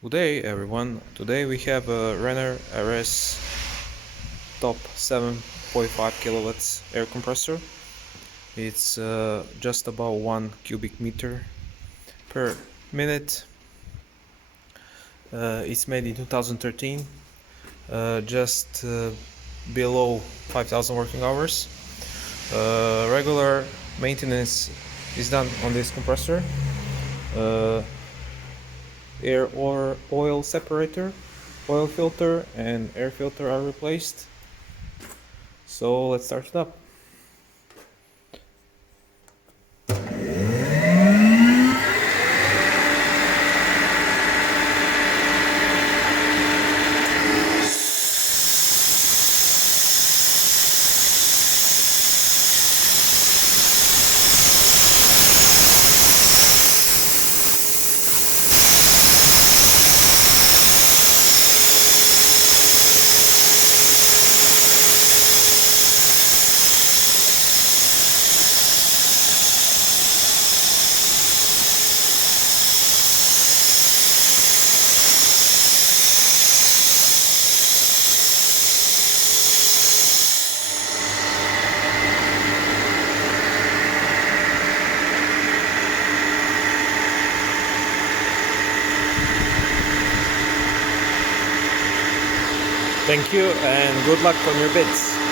Good day everyone. Today we have a RENNER RS top 7.5 kilowatts air compressor. It's just about 1 cubic meter per minute. It's made in 2013, just below 5,000 working hours. Regular maintenance is done on this compressor. Uh, Air or oil separator, oil filter and air filter are replaced. So let's start it up. Thank you and good luck on your bids.